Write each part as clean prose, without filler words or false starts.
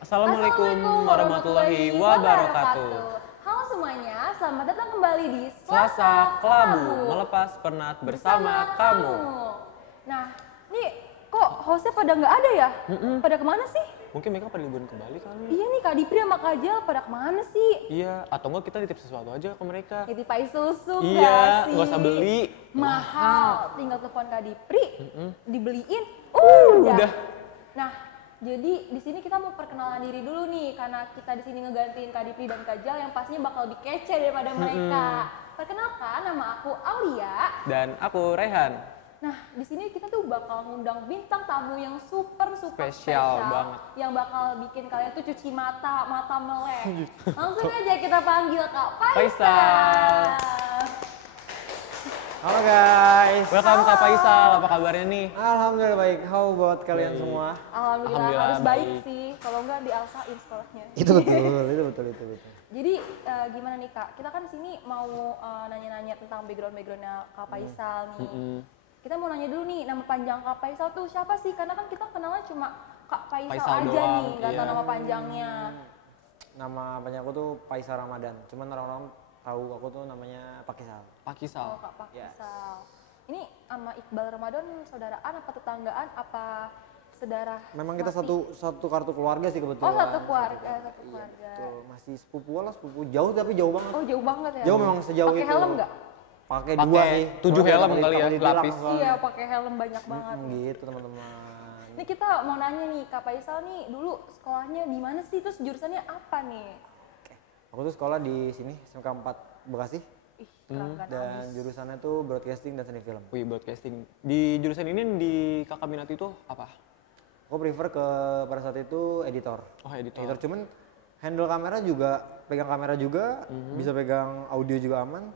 Assalamualaikum warahmatullahi wabarakatuh. Halo semuanya, selamat datang kembali di Selasa Kelabu, melepas penat bersama kamu. Nah, nih kok hostnya pada nggak ada ya? Pada kemana sih? Mungkin mereka pada liburan ke Bali kali. Iya nih Kak Dipri sama Kak Jal pada kemana sih? Iya, atau enggak kita nitip sesuatu aja ke mereka. Nitip pai susu Iya, sih? nggak usah beli. Mahal, tinggal telepon Kak Dipri, dibeliin, udah. Nah, jadi di sini kita mau perkenalan diri dulu nih, karena kita di sini ngegantiin Kak Dipri dan Kak Jal yang pastinya bakal lebih kece daripada mereka. Perkenalkan, nama aku Aulia. Dan aku Rehan. Nah, di sini kita tuh bakal ngundang bintang tamu yang super Spesial banget. yang bakal bikin kalian tuh cuci mata melek. Langsung aja kita panggil Kak Faisal. Halo guys. Welcome Kak Faisal, apa kabarnya nih? Alhamdulillah baik. How about kalian Baik. semua? Alhamdulillah harus baik baik. sih, kalau enggak dialsain sekolahnya. Itu betul. Jadi gimana nih Kak, kita kan di sini mau nanya-nanya tentang backgroundnya Kak Faisal nih. Kita mau nanya dulu nih, nama panjang Kak Faisal tuh siapa sih? Karena kan kita kenalnya cuma Kak Faisal Faisal aja doang, nih, nggak tahu iya. nama panjangnya. Nama panjang aku tuh Faisal Ramadan. Cuman orang-orang tahu aku tuh namanya Pakisal. Pak Kisal. Oh Kak Faisal. Ini sama Iqbal Ramadan saudaraan apa tetanggaan apa saudara? Memang kita mati? satu kartu keluarga sih kebetulan. Oh satu keluarga. Tuh, masih sepupu lah, sepupu jauh tapi jauh banget. Oh jauh banget ya? Jauh memang sejauh Pakai itu. helm nggak? Pakai Pakai dua sih. 7 helm kali ya, ditilang lapis. soalnya. Iya pakai helm banyak banget. Gitu teman-teman. Ini kita mau nanya nih Kak Faisal nih dulu sekolahnya di mana sih? Terus jurusannya apa nih? Aku tuh sekolah di sini SMK 4 Bekasi Ih keren kan dan abis. jurusannya tuh broadcasting dan seni film. Wih, broadcasting. Di jurusan ini di kakak minat itu apa? Aku prefer ke pada saat itu editor. Oh, editor. Editor cuman handle kamera juga, pegang kamera juga, bisa pegang audio juga aman.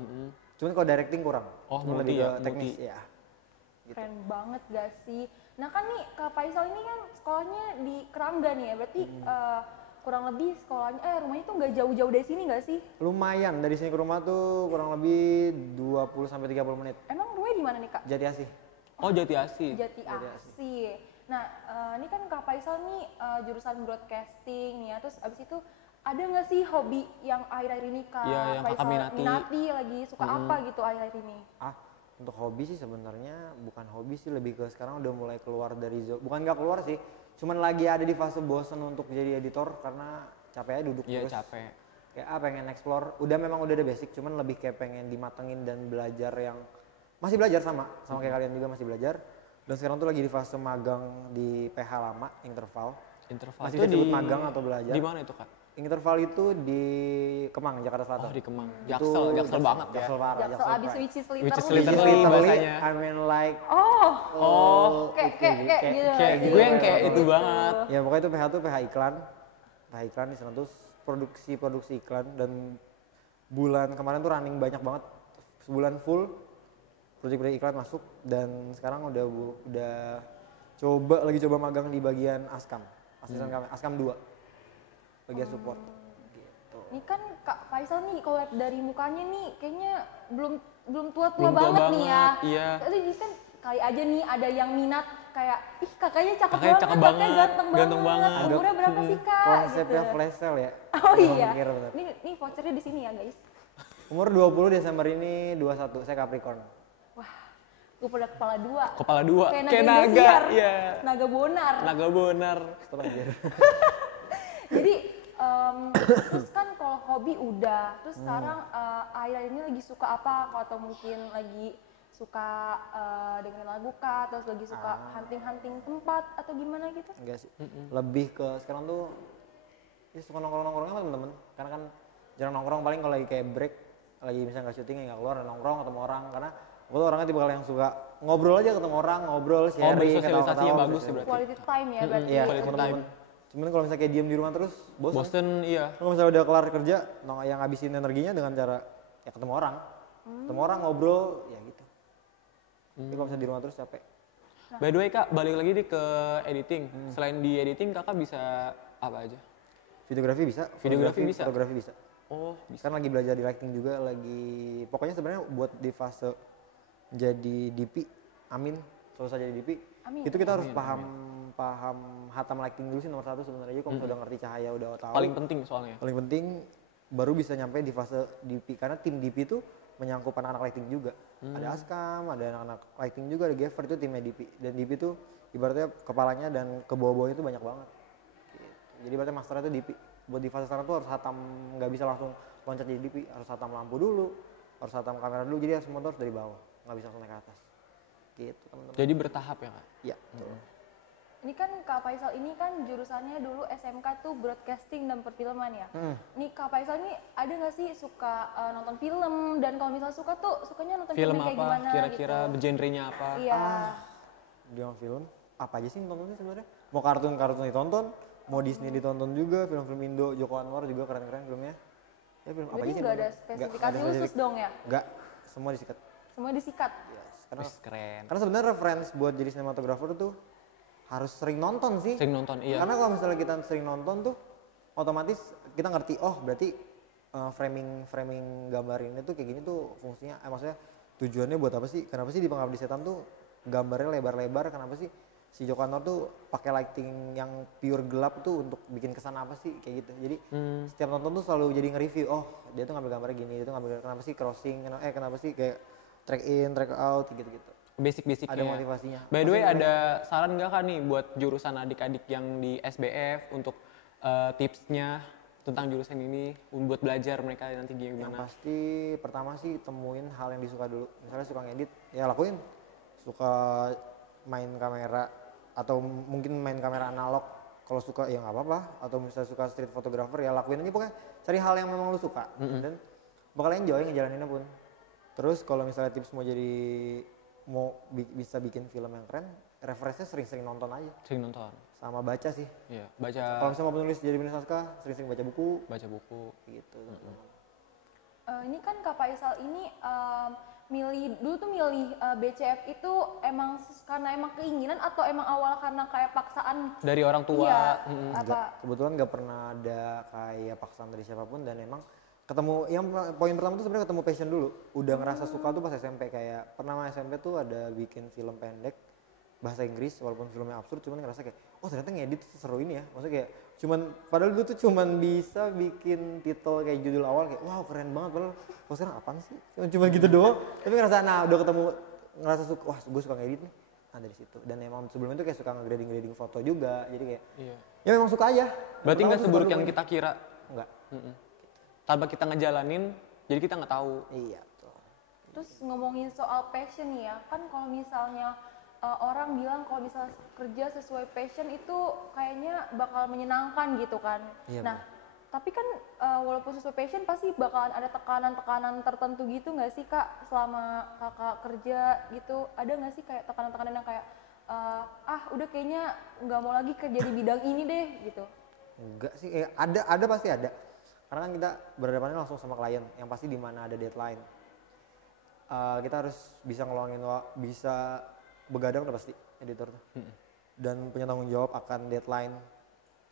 Cuman kalau directing kurang. Oh, Cuman multi lebih ya, ke teknis ya. Keren banget gak sih? Nah kan nih Kak Faisal ini kan sekolahnya di Kerangga nih ya, berarti kurang lebih sekolahnya, rumahnya tuh nggak jauh-jauh dari sini nggak sih? Lumayan dari sini ke rumah tuh kurang lebih 20 sampai 30 menit. Emang rumahnya di mana nih Kak? Jati Asih. Oh, Jati Asih. Jati Asih. Nah ini kan Kak Faisal nih jurusan broadcasting nih ya, terus abis itu ada nggak sih hobi yang akhir-akhir ini Kak Iya, yang Kakak Faisal minati. lagi suka apa gitu akhir-akhir ini? Untuk hobi sih sebenarnya bukan hobi sih, lebih ke sekarang udah mulai keluar dari bukan nggak keluar sih, cuman lagi ada di fase bosen untuk jadi editor karena capek aja duduk Iya, terus. capek. Kayak pengen explore, memang udah ada basic, cuman lebih kayak pengen dimatengin dan belajar yang masih belajar sama kayak kalian juga masih belajar. Dan sekarang tuh lagi di fase magang di PH lama, Interval. Interval Masih itu disebut magang atau belajar. Di mana itu, Kak? Interval itu di Kemang, Jakarta Selatan. Oh, di Kemang. Itu Jaksel banget ya. Jaksel parah, Jaksel abis parah. which is Which is literally. literally bahasanya. I mean like Oh, kayak gitu. Kayak gue yang kayak itu banget. ya pokoknya itu PH tuh PH iklan. PH iklan di sana tuh produksi iklan, dan bulan kemarin tuh running banyak banget. Sebulan full proyek iklan masuk, dan sekarang udah lagi coba magang di bagian Askam. Asisten kamera Askam 2. Bagian support. Gitu. Ini kan Kak Faisal nih kalau lihat dari mukanya nih kayaknya belum tua-tua Belum tua banget nih ya. banget, iya. Tapi kan kali aja nih ada yang minat kayak ih kakaknya cakep Kakaknya banget, cakep kakaknya banget, ganteng ganteng banget. Umurnya berapa sih Kak? Konsepnya Gitu. flash sale ya. Oh iya. Mikir bener. Ini vouchernya di sini ya guys. Umur 20 Desember ini 21, saya Capricorn. Wah, gue pada kepala dua. Kepala dua. Kayak Kayak naga naga. Indosiar. Iya. Naga bonar. Naga bonar. Setelah anjir. Jadi terus kan kalau hobi udah, terus sekarang akhir-akhir ini lagi suka apa? Atau mungkin lagi suka dengerin lagu kah? Terus lagi suka hunting-hunting tempat atau gimana gitu? Enggak sih. Lebih ke sekarang tuh ya suka nongkrong-nongkrong sama temen-temen. Karena kan jarang nongkrong, paling kalau lagi kayak break, lagi misalnya nggak syuting ya nggak keluar, nongkrong ketemu orang. Karena aku tuh orangnya tipe yang suka ngobrol aja, ketemu orang, ngobrol, sharing, bersosialisasinya ketawa-ketawa, bagus ya berarti. Quality time ya berarti. Iya, Quality temen-temen. Cuman kalau misalnya kayak diem di rumah terus bosan. Boston, iya. Kalau misalnya udah kelar kerja, yang ngabisin energinya dengan cara ya ketemu orang. Ketemu orang, ngobrol, ya gitu. Tapi kalau misalnya di rumah terus capek. By the way Kak, balik lagi nih ke editing. Selain di editing, Kakak bisa apa aja? Videografi bisa, Videografi bisa? fotografi bisa. Oh, bisa. Sekarang lagi belajar di lighting juga, pokoknya sebenarnya buat di fase jadi DP, amin, selalu saja di DP. Amin. Itu kita harus paham hatam lighting dulu sih nomor satu sebenarnya. Kalau misalnya udah ngerti cahaya, udah tahu. Paling penting soalnya. Paling penting baru bisa nyampe di fase DP, karena tim DP itu menyangkut anak-anak lighting juga. Ada Askam, ada anak-anak lighting juga, ada Gaffer, itu timnya DP. Dan DP itu ibaratnya kepalanya dan ke bawah-bawahnya itu banyak banget. Gitu. Jadi ibaratnya masternya itu DP. Buat di fase sekarang tuh harus hatam, nggak bisa langsung loncat jadi DP, harus hatam lampu dulu, harus hatam kamera dulu, jadi semua tuh harus dari bawah, nggak bisa langsung naik ke atas. Gitu teman-teman. Jadi bertahap ya Kak? Iya. Ini kan Kak Faisal ini kan jurusannya dulu SMK tuh broadcasting dan perfilman ya. Nih Kak Faisal ini ada nggak sih suka nonton film, dan kalau misalnya suka tuh sukanya nonton Film film kayak apa? gimana Kira-kira gitu? genrenya apa? Iya. Dia film apa aja sih nontonnya sebenarnya? Mau kartun ditonton, mau Disney ditonton juga, film-film Indo, Joko Anwar juga keren-keren filmnya. Ya film apa Berarti aja sih? nggak ada nonton? spesifikasi ada khusus spesifik. dong ya? Nggak, semua disikat. Semua disikat. Yes. Karena Wih, keren. sebenarnya reference buat jadi sinematografer tuh harus sering nonton sih. Sering nonton, iya. Karena kalau misalnya kita sering nonton tuh otomatis kita ngerti, oh berarti framing gambar ini tuh kayak gini tuh fungsinya, maksudnya tujuannya buat apa sih? Kenapa sih di Pengabdi Setan tuh gambarnya lebar-lebar? Kenapa sih si Joko Anwar tuh pakai lighting yang pure gelap tuh untuk bikin kesan apa sih kayak gitu? Jadi setiap nonton tuh selalu jadi nge-review, oh dia tuh ngambil gambarnya gini, dia tuh ngambil kenapa sih crossing, kenapa sih kayak track in, track out gitu-gitu. Basic-basicnya. Ada motivasinya. By the way, ada saran nggak Kak nih buat jurusan adik-adik yang di SBF untuk tipsnya tentang jurusan ini buat belajar mereka nanti Yang gimana? pasti pertama sih temuin hal yang disuka dulu. Misalnya suka ngedit, ya lakuin. Suka main kamera atau mungkin main kamera analog, kalau suka ya nggak apa-apa. Atau misalnya suka street photographer, ya lakuin aja, pokoknya cari hal yang memang lu suka dan bakal enjoy ngejalaninnya pun. Terus kalau misalnya tips mau bisa bikin film yang keren, referensinya sering-sering nonton aja. Sering nonton. Sama baca sih. Iya, baca. Kalau misalnya mau penulis jadi penulis naskah, sering-sering baca buku. Baca buku. Gitu. Ini kan Kak Faisal ini milih BCF itu emang karena emang keinginan atau emang awal karena kayak paksaan? Dari orang tua. Iya. Enggak, kebetulan nggak pernah ada kayak paksaan dari siapapun, dan emang ketemu yang poin pertama tuh sebenarnya ketemu passion dulu. Udah ngerasa suka tuh pas SMP, kayak pernah SMP tuh ada bikin film pendek bahasa Inggris, walaupun filmnya absurd, cuman ngerasa kayak oh ternyata ngedit seru ini ya. Maksudnya kayak cuman padahal dulu tuh cuman bisa bikin titel kayak judul awal kayak wow keren banget, padahal kok sekarang apaan sih? Cuman gitu doang. Tapi ngerasa udah ketemu, ngerasa suka, wah gue suka ngedit nih. Nah dari situ. Dan emang sebelumnya tuh kayak suka nge-grading foto juga. Jadi kayak Iya. ya memang suka aja. Berarti nggak seburuk yang kita kira. Enggak. Tanpa kita ngejalanin, jadi kita nggak tahu. Iya tuh. Terus ngomongin soal passion nih ya, kan kalau misalnya orang bilang kalau misalnya kerja sesuai passion itu kayaknya bakal menyenangkan gitu kan. Iya, Nah, tapi kan walaupun sesuai passion pasti bakalan ada tekanan-tekanan tertentu gitu nggak sih Kak selama Kakak kerja gitu? Ada nggak sih kayak tekanan-tekanan yang kayak udah kayaknya nggak mau lagi kerja di bidang ini deh gitu? Enggak sih, ada pasti ada. Karena kan kita berhadapannya langsung sama klien, yang pasti di mana ada deadline. Kita harus bisa ngeluangin, bisa begadang udah pasti editor tuh. Dan punya tanggung jawab akan deadline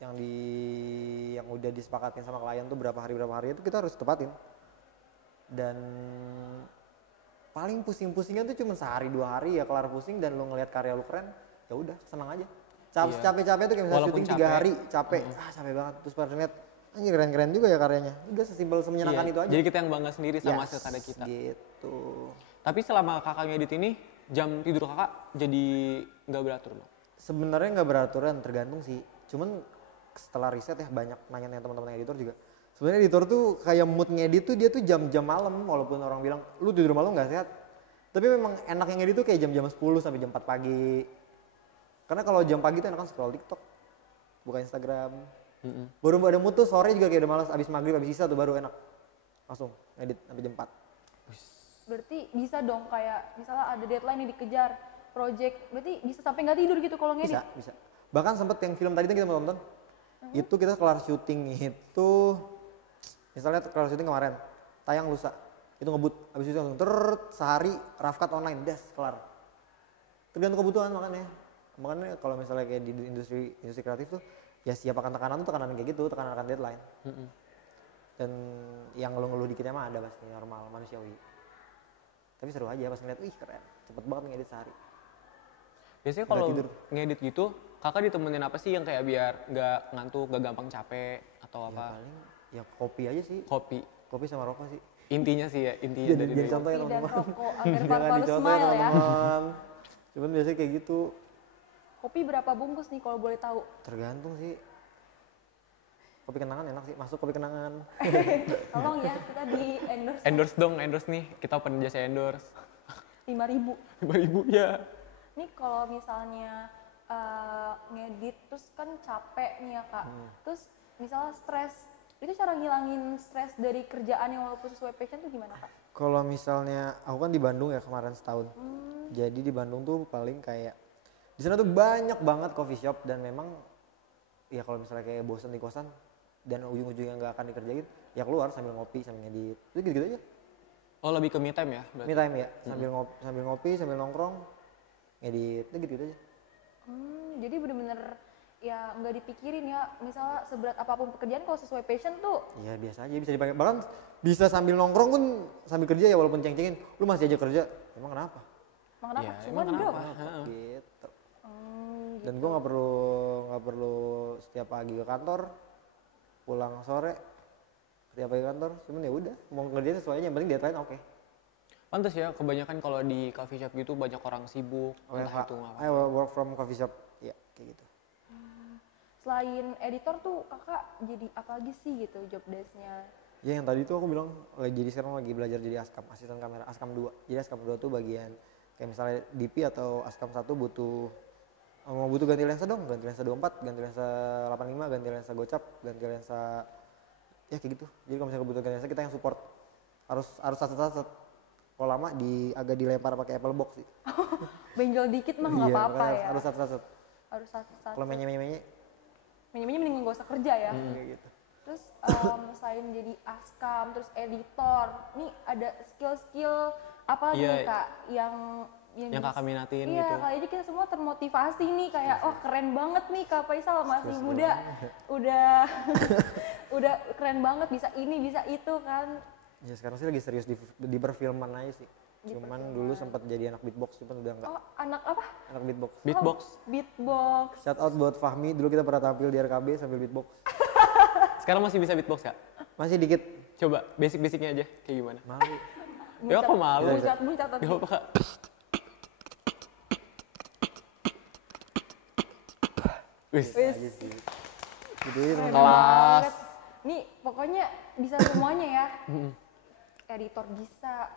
yang udah disepakatin sama klien tuh berapa hari itu kita harus tepatin. Dan paling pusing-pusingnya tuh cuma sehari 2 hari ya kelar pusing, dan lu ngelihat karya lu keren, ya udah senang aja. Capek-capek tuh kayak misalnya Walaupun syuting 3 hari, capek banget, terus pada ngeliat anjir keren-keren juga ya karyanya. Udah sesimpel semenyenangkan itu aja. Jadi kita yang bangga sendiri sama hasil karya kita. Gitu. Tapi selama kakak ngedit ini, jam tidur kakak jadi nggak beratur dong? Sebenarnya nggak beraturan, tergantung sih. Cuman setelah riset ya banyak nanya teman-teman editor juga. Sebenarnya editor tuh kayak mood ngedit tuh dia tuh jam-jam malam, walaupun orang bilang lu tidur malam nggak sehat. Tapi memang enak yang ngedit tuh kayak jam-jam 10 sampai jam 4 pagi. Karena kalau jam pagi tuh enakan scroll TikTok, buka Instagram. Baru ada mood tuh sore juga kayak udah malas, abis maghrib, abis sisa tuh baru enak. Langsung ngedit sampai jam 4. Berarti bisa dong kayak misalnya ada deadline nih dikejar project, berarti bisa sampai nggak tidur gitu kalau ngedit? Bisa. Bahkan sempet yang film tadi tuh kita mau tonton, itu kita kelar syuting itu, misalnya kelar syuting kemarin, tayang lusa, itu ngebut, habis itu langsung sehari rough cut online, kelar. Tergantung kebutuhan makanya kalau misalnya kayak di industri kreatif tuh, ya siap akan tekanan kayak gitu, tekanan akan deadline. Dan yang ngeluh dikitnya mah ada pasti, normal, manusiawi. Tapi seru aja pas ngeliat, wih keren, cepet banget ngedit sehari. Biasanya Nggak kalau tidur. ngedit gitu, kakak ditemenin apa sih yang kayak biar nggak ngantuk, nggak gampang capek atau Ya apa? paling ya kopi aja sih. Kopi. Kopi sama rokok sih. Intinya sih ya, intinya Jadi dari jadi itu. contoh ya Kopi dan teman-teman. rokok agar Jangan paru-paru dicontoh ya smile ya. teman-teman. Cuman biasanya kayak gitu. Kopi berapa bungkus nih kalau boleh tahu? Tergantung sih. Kopi kenangan enak sih, masuk kopi kenangan. Tolong ya, kita di endorse Endorse dong, endorse nih. Kita open jasa endorse. 5.000. 5.000 ya. Nih kalau misalnya ngedit terus kan capek nih ya kak, terus misalnya stres, itu cara ngilangin stres dari kerjaan yang walaupun sesuai passion tuh gimana kak? Kalau misalnya aku kan di Bandung ya kemarin setahun. Jadi di Bandung tuh paling kayak di sana tuh banyak banget coffee shop dan memang ya kalau misalnya kayak bosan di kosan dan ujung-ujungnya nggak akan dikerjain, ya keluar sambil ngopi sambil ngedit. Itu gitu-gitu aja. Oh lebih ke me time ya? Berarti? Me time ya, sambil ngopi, sambil nongkrong, ngedit, itu gitu aja. Jadi bener-bener ya nggak dipikirin ya, misalnya seberat apapun pekerjaan kalau sesuai passion tuh Ya biasa aja bisa dipakai, bahkan bisa sambil nongkrong pun sambil kerja ya walaupun ceng-cengin, lu masih aja kerja, emang kenapa? emang kenapa? Ya, Cuman emang bro. kenapa? Heeh. Gitu. Gitu. Dan gue nggak perlu setiap pagi ke kantor, pulang sore setiap pagi ke kantor, cuman ya udah mau kerjain sesuai aja, yang penting deadline oke. Pantes ya, kebanyakan kalau di coffee shop gitu banyak orang sibuk, entah itu ngapain. Work from coffee shop, ya kayak gitu. Selain editor tuh kakak jadi apa lagi sih gitu job desk-nya? Ya yang tadi tuh aku bilang jadi sekarang lagi belajar jadi askam, asisten kamera, askam 2. Jadi askam 2 tuh bagian kayak misalnya DP atau askam 1 mau butuh ganti lensa dong, ganti lensa 24, ganti lensa 85, ganti lensa gocap, ganti lensa ya kayak gitu. Jadi kalau misalnya butuh ganti lensa kita yang support. Harus satu. Kalau lama agak dilempar pakai Apple Box sih. Benjol dikit mah nggak Iya, apa-apa makanya ya. harus satu. Harus satu-satu. Kalau menye-menye Minimalnya mending nggak usah kerja ya. kayak gitu. Terus selain jadi askam, terus editor, nih ada skill-skill apa lagi Iya. nih kak yang Yang kakak minatin iya, gitu. kayaknya kita semua termotivasi nih kayak oh keren banget nih Kak Faisal masih muda, udah udah keren banget bisa ini bisa itu kan. Ya sekarang sih lagi serius di perfilman aja sih. Cuman dulu sempat jadi anak beatbox, cuman udah enggak. Oh anak apa? Anak beatbox. Beatbox. Oh, beatbox. Shout out buat Fahmi, dulu kita pernah tampil di RKB sambil beatbox. Sekarang masih bisa beatbox ya? Masih dikit. Coba basic-basicnya aja kayak gimana? Malu. Ya kok malu? Buncat Gak apa kak. Wis. Wis. Gitu ya teman. Kelas. Nih pokoknya bisa semuanya ya. Editor bisa,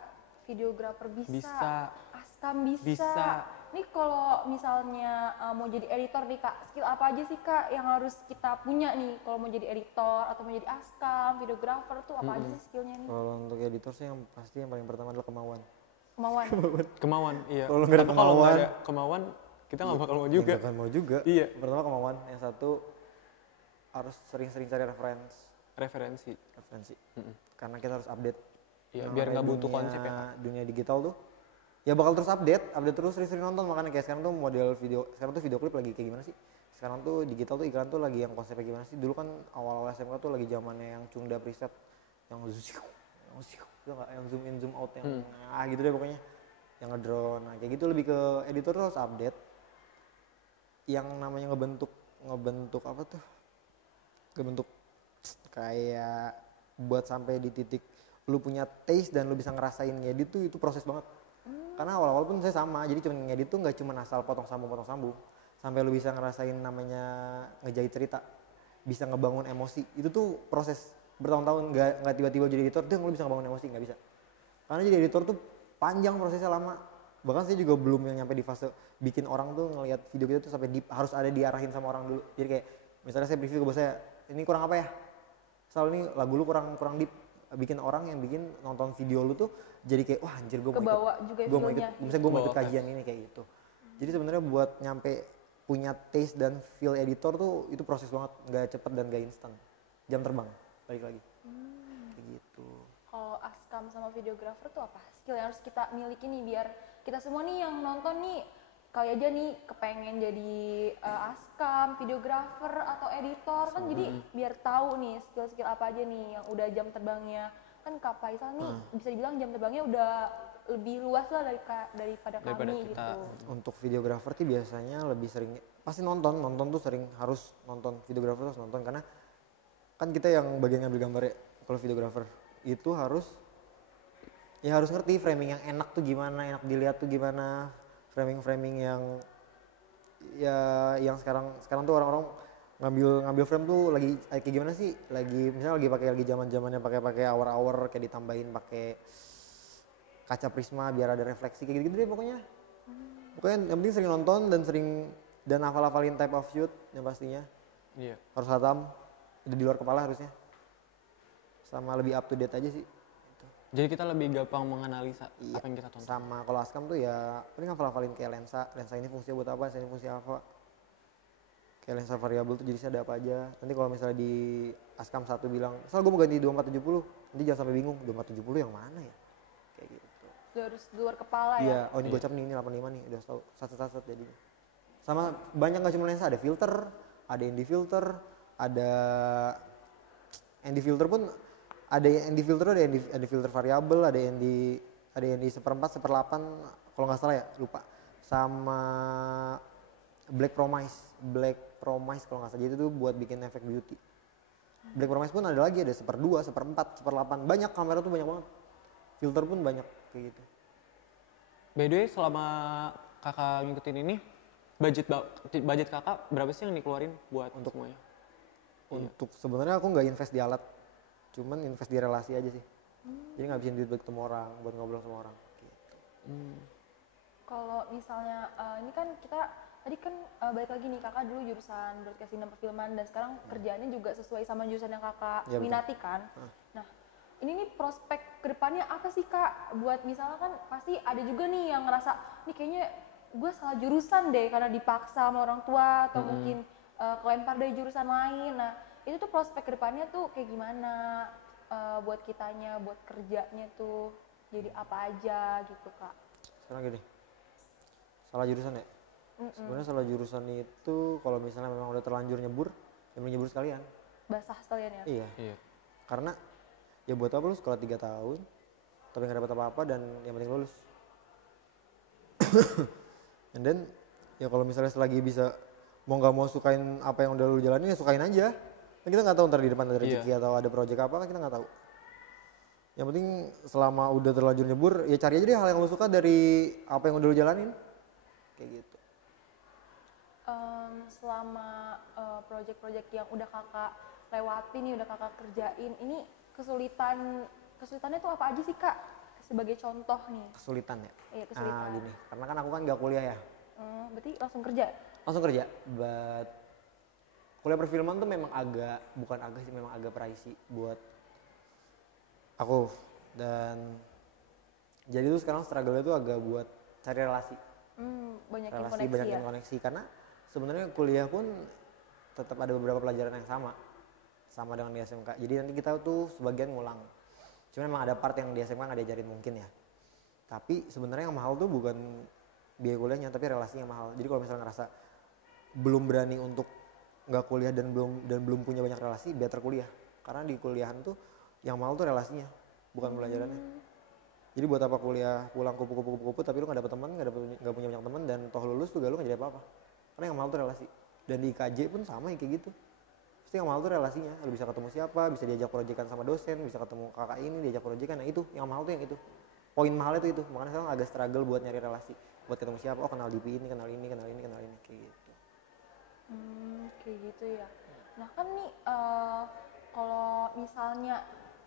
videografer Bisa. askam bisa. Bisa. Nih kalau misalnya mau jadi editor nih kak, skill apa aja sih kak yang harus kita punya nih kalau mau jadi editor atau mau jadi askam, videografer tuh apa aja sih skillnya nih? Kalau untuk editor sih yang pasti yang paling pertama adalah kemauan. Kemauan. Kemauan, iya. Kalau nggak ada Tapi kalau nggak kemauan, ada kemauan, kita nggak bakal mau juga. Ya, kan mau juga. Iya. Pertama kemauan, yang satu harus sering-sering cari Referensi. referensi. Karena kita harus update. Iya, Nah, biar nggak makanya butuh konsep ya. Kak. Dunia digital tuh ya bakal terus update terus sering-sering nonton, makanya kayak sekarang tuh sekarang tuh video klip lagi kayak gimana sih? Sekarang tuh digital tuh iklan tuh lagi yang konsepnya gimana sih? Dulu kan awal-awal SMK tuh lagi zamannya yang cunda preset, yang zoom in zoom out yang gitu deh pokoknya, yang ngedrone. Nah kayak gitu lebih ke editor tuh harus update. Yang namanya ngebentuk apa tuh? Ngebentuk kayak buat sampai di titik lu punya taste dan lu bisa ngerasain ngedit tuh itu proses banget. Karena awal-awal pun saya sama, jadi cuma ngedit tuh nggak cuma asal potong sambung, sampai lu bisa ngerasain namanya ngejahit cerita, bisa ngebangun emosi, itu tuh proses bertahun-tahun, nggak tiba-tiba jadi editor, lu bisa ngebangun emosi, nggak bisa. Karena jadi editor tuh panjang prosesnya, lama. Bahkan saya juga belum yang nyampe di fase bikin orang tuh ngelihat video kita tuh sampai harus ada diarahin sama orang dulu. Jadi kayak misalnya saya preview ke bos saya, ini kurang apa ya? Soal ini lagu lu kurang deep. Bikin orang yang bikin nonton video lu tuh jadi kayak wah anjir gue Kebawa juga misalnya gue mau ikut Kebawa kajian ini kayak gitu. Jadi sebenarnya buat nyampe punya taste dan feel editor tuh itu proses banget, nggak cepet dan nggak instan. Jam terbang balik lagi kayak gitu. Kalau askam sama videografer tuh apa skill yang harus kita miliki nih biar kita semua nih yang nonton nih kali aja nih kepengen jadi askam, videografer atau editor kan, jadi biar tahu nih skill-skill apa aja nih yang udah jam terbangnya kan Kak Faisal nih bisa dibilang jam terbangnya udah lebih luas lah daripada Daripada kami kita. gitu. Untuk videografer tuh biasanya lebih sering pasti nonton tuh sering harus nonton, videografer harus nonton karena kan kita yang bagian ngambil gambar ya. Kalau videografer itu harus ngerti framing yang enak tuh gimana, enak dilihat tuh gimana, framing yang yang sekarang tuh orang-orang ngambil frame tuh lagi kayak gimana sih, misalnya lagi zaman-zamannya pakai hour kayak ditambahin pakai kaca prisma biar ada refleksi kayak gitu deh pokoknya. Pokoknya yang penting sering nonton dan hafal-hafalin type of shoot yang pastinya. Iya. Harus hatam, udah di luar kepala harusnya. Sama lebih up to date aja sih. Jadi kita lebih gampang menganalisa apa yang kita tonton. Sama kalau Askam tuh ya paling hafal-hafalin kayak lensa ini fungsinya buat apa, lensa ini fungsi apa. Kayak lensa variabel tuh jenisnya ada apa aja. Nanti kalau misalnya di Askam 1 bilang, "Sal gue mau ganti 2470." Nanti jangan sampai bingung, 2470 yang mana ya? Kayak gitu. Udah harus di luar kepala ya. Iya, oh ini gocap nih, ini 85 nih, udah tahu sat jadinya. Sama banyak nggak cuma lensa, ada filter, ada ND filter, ada ND filter pun ada ND filter, ada ND filter variabel, ada ND seperempat, seperlapan, kalau nggak salah ya, lupa. Sama Black Promise kalau nggak salah, jadi itu buat bikin efek beauty. Black Promise pun ada lagi, ada seperdua, seperempat, seperlapan, banyak kamera tuh banyak banget. Filter pun banyak kayak gitu. By the way, selama kakak ngikutin ini, budget kakak berapa sih yang dikeluarin buat untuk semuanya? Untuk sebenarnya aku nggak invest di alat, cuman invest di relasi aja sih. Jadi ngabisin duit buat ketemu orang, buat ngobrol sama orang. Gitu. Kalau misalnya ini kan kita tadi kan balik lagi nih, kakak dulu jurusan broadcasting dan perfilman dan sekarang kerjaannya juga sesuai sama jurusan yang kakak Ya, minati kan. Nah, ini nih prospek kedepannya apa sih kak? Buat misalnya kan pasti ada juga nih yang ngerasa nih kayaknya gue salah jurusan deh karena dipaksa sama orang tua atau mungkin kelempar dari jurusan lain. Nah, itu tuh prospek kedepannya tuh kayak gimana buat kitanya, buat kerjanya tuh jadi apa aja gitu kak? Sekarang gini, salah jurusan ya? Sebenarnya salah jurusan itu kalau misalnya memang udah terlanjur nyebur, ya mending nyebur sekalian. Basah sekalian ya? Iya. Karena ya buat apa lu sekolah 3 tahun, tapi nggak dapat apa-apa dan yang penting lulus. And then ya kalau misalnya selagi bisa mau nggak mau sukain apa yang udah lu jalanin ya sukain aja. Kan kita nggak tahu ntar di depan ada rezeki atau ada project apa kan kita nggak tahu. Yang penting selama udah terlanjur nyebur ya cari aja deh hal yang lu suka dari apa yang udah lu jalanin. Kayak gitu. Selama project-project yang udah kakak lewati nih, udah kakak kerjain, ini kesulitannya tuh apa aja sih kak? Sebagai contoh nih. Kesulitan ya? Iya, kesulitan. Gini, karena kan aku kan nggak kuliah ya. Berarti langsung kerja? Langsung kerja, but kuliah perfilman tuh memang memang agak pricey buat aku. Dan jadi tuh sekarang struggle-nya tuh agak buat cari relasi. Banyakin koneksi ya? Koneksi, karena sebenarnya kuliah pun tetap ada beberapa pelajaran yang sama dengan di SMK. Jadi nanti kita tuh sebagian ngulang. Cuma memang ada part yang di SMK nggak diajarin mungkin ya. Tapi sebenarnya yang mahal tuh bukan biaya kuliahnya, tapi relasinya mahal. Jadi kalau misalnya ngerasa belum berani untuk nggak kuliah dan belum punya banyak relasi, better kuliah. Karena di kuliahan tuh yang mahal tuh relasinya, bukan pelajarannya. Jadi buat apa kuliah pulang kupu-kupu tapi lu nggak dapet teman, nggak punya banyak teman dan toh lulus juga lu nggak jadi apa-apa. Karena yang mahal tuh relasi. Dan di IKJ pun sama ya kayak gitu. Pasti yang mahal tuh relasinya. Lu bisa ketemu siapa, bisa diajak proyekan sama dosen, bisa ketemu kakak ini, diajak proyekan. Nah itu, yang mahal tuh yang itu. Poin mahalnya tuh itu. Makanya sekarang agak struggle buat nyari relasi. Buat ketemu siapa, oh kenal DP ini, kenal ini, kayak gitu. Kayak gitu ya. Nah kan nih, kalau misalnya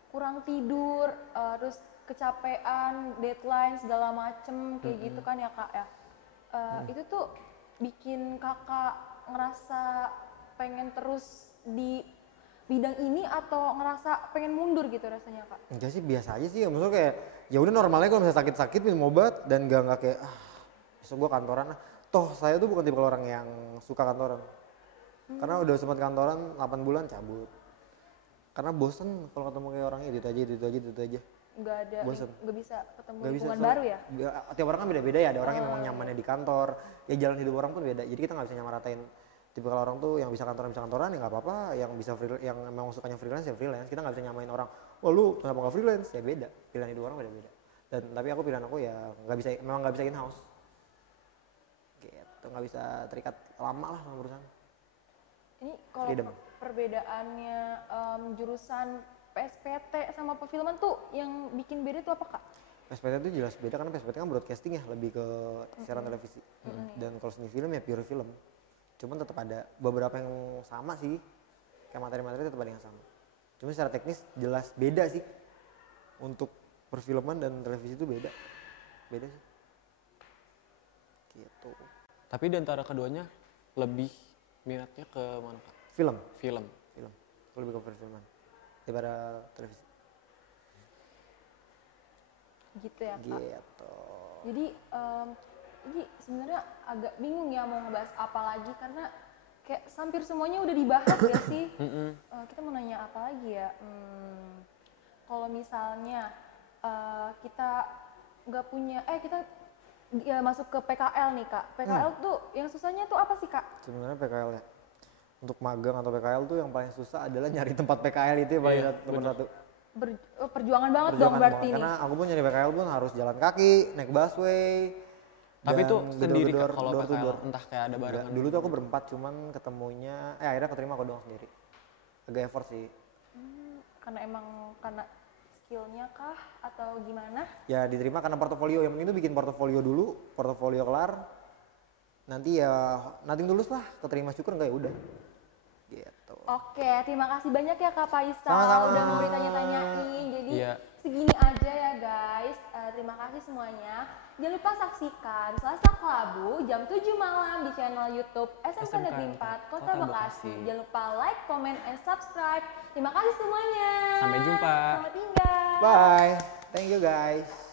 kurang tidur, terus kecapean, deadline segala macem kayak gitu kan ya kak ya. Itu tuh bikin kakak ngerasa pengen terus di bidang ini atau ngerasa pengen mundur gitu rasanya kak? Enggak sih, biasa aja sih. Maksudnya kayak ya udah normalnya kalau misalnya sakit-sakit minum obat dan nggak kayak besok gua kantoran. Toh saya tuh bukan tipe orang yang suka kantoran. Karena udah sempat kantoran 8 bulan cabut. Karena bosen kalau ketemu kayak orangnya itu aja. Nggak ada, bosen. nggak bisa ketemu Nggak bisa, lingkungan baru ya? Tiap orang kan beda-beda ya, ada orang yang memang nyamannya di kantor, ya jalan hidup orang pun beda. Jadi kita nggak bisa nyamaratain tipikal orang tuh yang bisa kantoran ya nggak apa-apa, yang bisa yang memang sukanya freelance ya freelance. Kita nggak bisa nyamain orang, wah lu kenapa nggak freelance, ya beda, pilihan hidup orang beda-beda. Dan tapi aku pilihan aku ya memang nggak bisa in house gitu, nggak bisa terikat lama lah sama perusahaan. Ini kalau Freedom. perbedaannya jurusan PSPT sama perfilman tuh yang bikin beda tuh apa Kak? PSPT itu jelas beda karena PSPT kan broadcasting ya, lebih ke siaran televisi. Dan kalau seni film ya pure film. Cuman tetap ada beberapa yang sama sih, kayak materi-materi tetap ada yang sama. Cuma secara teknis jelas beda sih. Untuk perfilman dan televisi itu beda sih. Gitu. Tapi di antara keduanya lebih minatnya ke mana Kak? Film. Aku lebih ke perfilman daripada televisi. Gitu ya Kak. Gitu. Jadi ini sebenarnya agak bingung ya mau ngebahas apa lagi karena kayak hampir semuanya udah dibahas ya sih. Kita mau nanya apa lagi ya? Kalau misalnya kita nggak punya, kita masuk ke PKL nih Kak. PKL tuh yang susahnya tuh apa sih Kak? Sebenarnya PKL ya. Untuk magang atau PKL tuh yang paling susah adalah nyari tempat PKL itu ya paling nomor satu. Perjuangan banget dong berarti nih. Karena aku pun nyari PKL pun harus jalan kaki, naik busway. Tapi itu dan sendiri door Kak kalau to PKL, door. entah kayak ada barengan. Dulu tuh aku berempat, cuman ketemunya, akhirnya keterima aku doang sendiri. Agak effort sih. Karena skillnya kah atau gimana? Ya diterima karena portofolio, yang penting itu bikin portofolio dulu, portofolio kelar. Nanti ya nothing tulus lah, keterima syukur enggak ya udah. Gitu. Oke, terima kasih banyak ya Kak Faisal Sama-sama. udah mau ditanya-tanyain. Jadi segini aja ya guys. Terima kasih semuanya. Jangan lupa saksikan Selasa Kelabu jam 7 malam di channel YouTube SMK Negeri 4 Kota Bekasi. Jangan lupa like, comment, and subscribe. Terima kasih semuanya. Sampai jumpa. Selamat tinggal. Bye. Thank you guys.